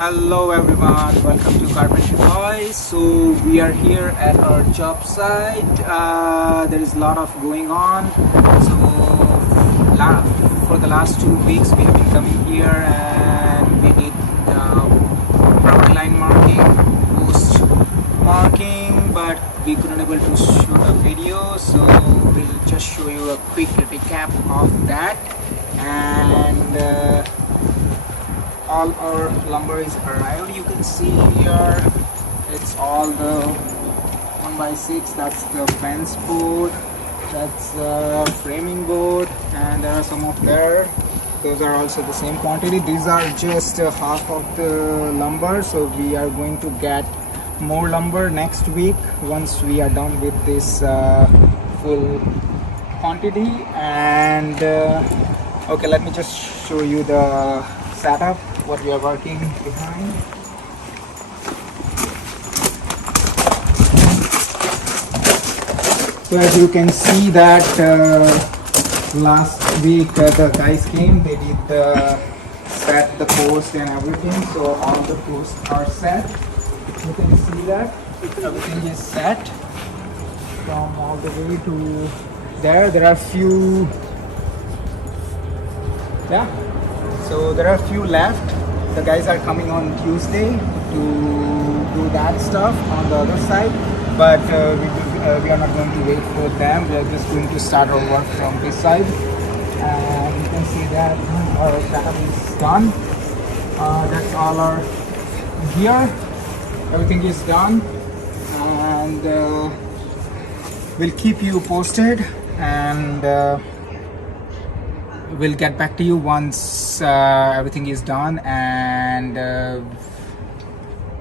Hello everyone, welcome to Carpentry Boys. So we are here at our job site. There is a lot of going on. So for the last 2 weeks we have been coming here and we did proper line marking, post marking, but we couldn't able to shoot a video. So we'll just show you a quick recap of that. And all our lumber is arrived. You can see here it's all the 1x6. That's the fence board, that's framing board, and there are some of there. Those are also the same quantity. These are just half of the lumber, so we are going to get more lumber next week once we are done with this full quantity. And okay, let me just show you the setup, what we are working behind. So as you can see that last week the guys came, they did set the post and everything, so all the posts are set. You can see that everything is set from all the way to there. There are few, so there are few left. The guys are coming on Tuesday to do that stuff on the other side, but we are not going to wait for them. We are just going to start our work from this side. And you can see that our setup is done. That's all our gear. Everything is done, and we'll keep you posted, and we'll get back to you once everything is done. And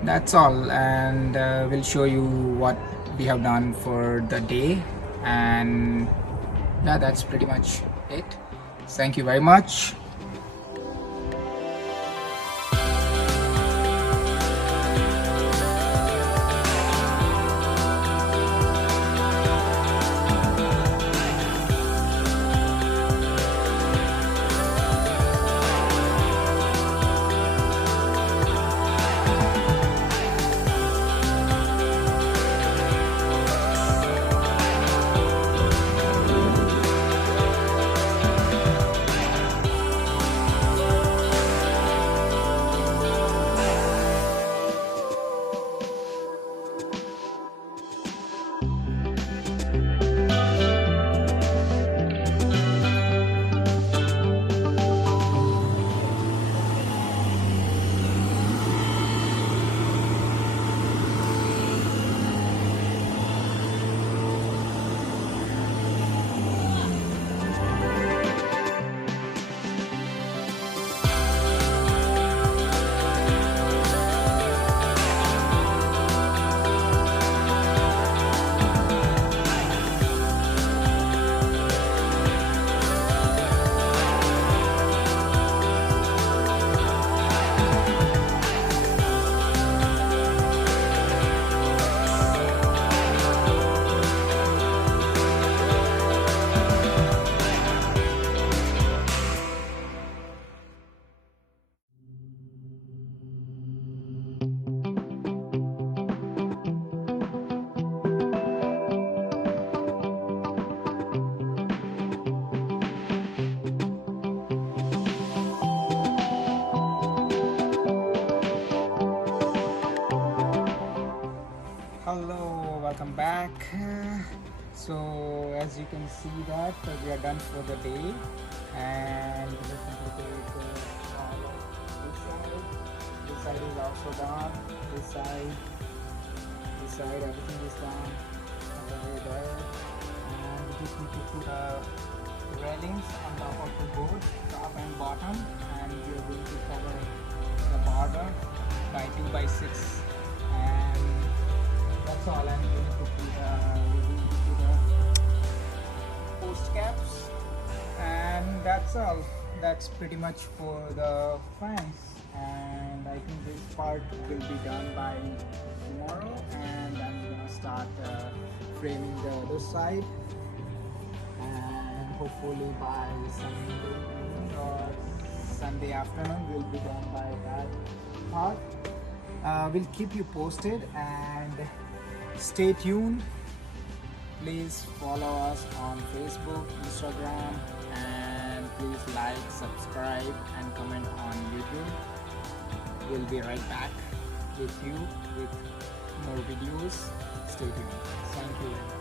that's all, and we'll show you what we have done for the day. And yeah, that's pretty much it. Thank you very much. Hello, welcome back. So as you can see that we are done for the day, and we have completed all of this side. This side is also done. This side, everything is done over there. And we just need to put railings on top of the board, top and bottom, and we are going to cover the border by 2x6. And that's all. I'm going to put the post caps, and that's all. That's pretty much for the fence, and I think this part will be done by tomorrow, and I'm gonna start framing the other side, and hopefully by Sunday evening or Sunday afternoon we'll be done by that. part. We'll keep you posted and stay tuned. Please follow us on Facebook, Instagram, and please like, subscribe, and comment on YouTube. We'll be right back with you with more videos. Stay tuned. Thank you very much.